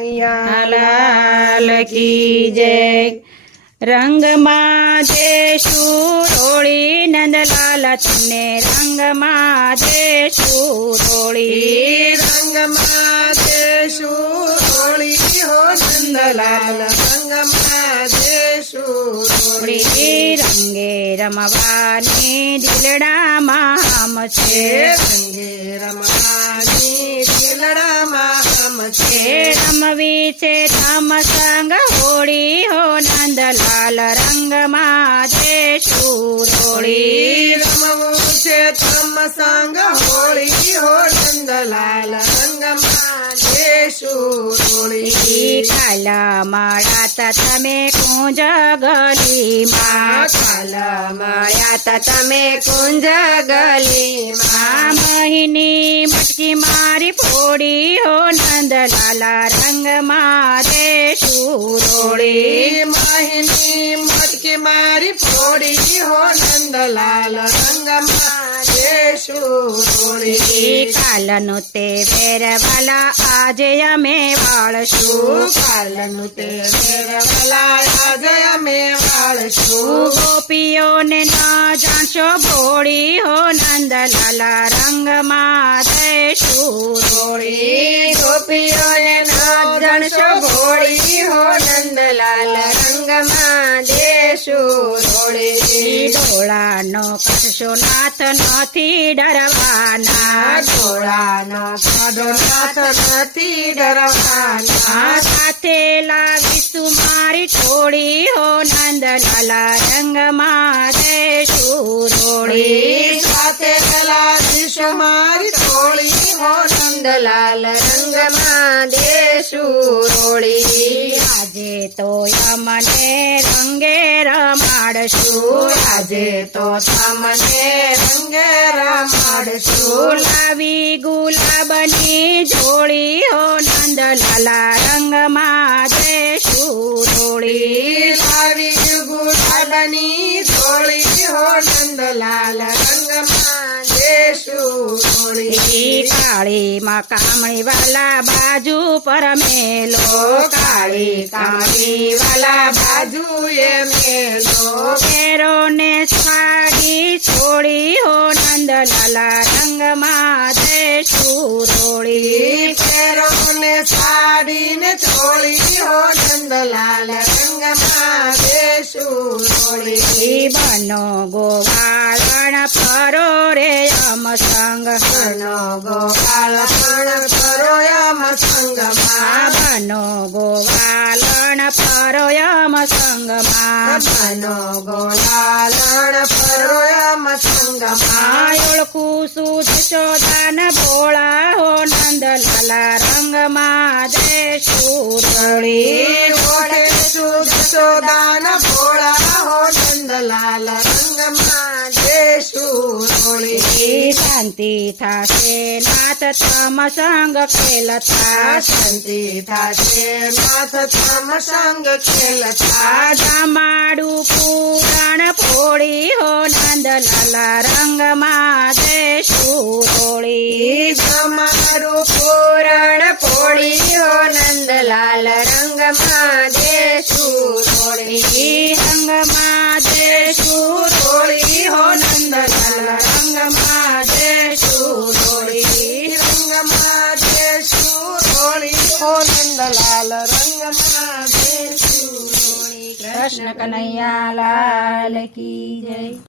લાલ કી જય. રંગમાં દેશું રોળી નંદલાલ તને રંગમાં દેશું રોળી રંગમાં દેશું હોળી હો નંદલાલ રંગમાં દેશું રોળી રંગે રમવાની દિલડામાં હમ છે. રંગે રમવી છે તમ સંગ હોળી હો નંદલાલ રંગમાં દેશું રોળી હોળી. રમવું છે તમ સંગ હોળી હો નંદલાલ રંગમાં હોળી. કાલ મળ્યા તા તમે કુંજ ગલીમાં કાલ મળ્યા તા તમે કુંજ ગલીમાં મહિની મટકી મારી ફોડી હો નંદલાલા રંગ મારે રોળી મહિની મટકી મારી ફોડી હો નંદલાલ રંગ દેશું હોળી કાલનું તે વેરવાલા આજે અમે વાળશું. કાલનું તે ગોપીઓને ના જાણશો ભોળી હો નંદલાલા રંગમાં દેશું રોળી ગોપીઓને ના જાણશો ભોળી હો નંદલાલ રંગમાં દેશું હોળી ડોળાનો કરશો નાથ નથી ડરવાના. ડોળાનો કરો નાથ નથી ડરવાના. સાથે લાવીશું મારી ટોળી હો નંદલાલા રંગમાં દેશું રોળી. સાથે કલાદીશો મારી ટોળી હો નંદલાલ રંગમાં દેશું હોળી આજે તો યમને રંગે રમાડશું. આજે તો તમને રંગે રમાડશું. લાવી ગુલાબની જોડી હો નંદલાલા રંગમાં દેશું રોળી લાવી ગુલાબની હો નંદલાલ રંગમાં હોળી કાળી માં કામણી વાલા બાજુ પર મેલો. કાળી કામણી વાલા બાજુએ મેલો કેરો ને સાડી છોડી હો નંદલાલા રંગમાં દેશું સુરોળી. પેરો ને સાડી ને છોડી હો નંદલાલા રંગમાં બનો ગોવાળણ ફરો રે અમ સંગ. બનો ગોપાલ પણ પરોયમ સંગમાં બનો ગોવાલણ ફરો અમ સંગમાં બનો ગોલાલણ પરોયમ સંગમાં ઓળખું સુધ ચોદાન ભોળા હો નંદલાલા રંગમાં જય રોળી નંદલાલ રંગમાં હોળી શાંતિ થશે નાથ તમ સંગ ખેલતા શાંતિ થશે નાથ તમ સંગ ખેલતા જમાડું પૂરણ ફોડી હો નંદલાલા રંગમાં દેશું રોળી તમારું હો નંદલાલ રંગમાં કૃષ્ણ કનૈયા લાલ કી જય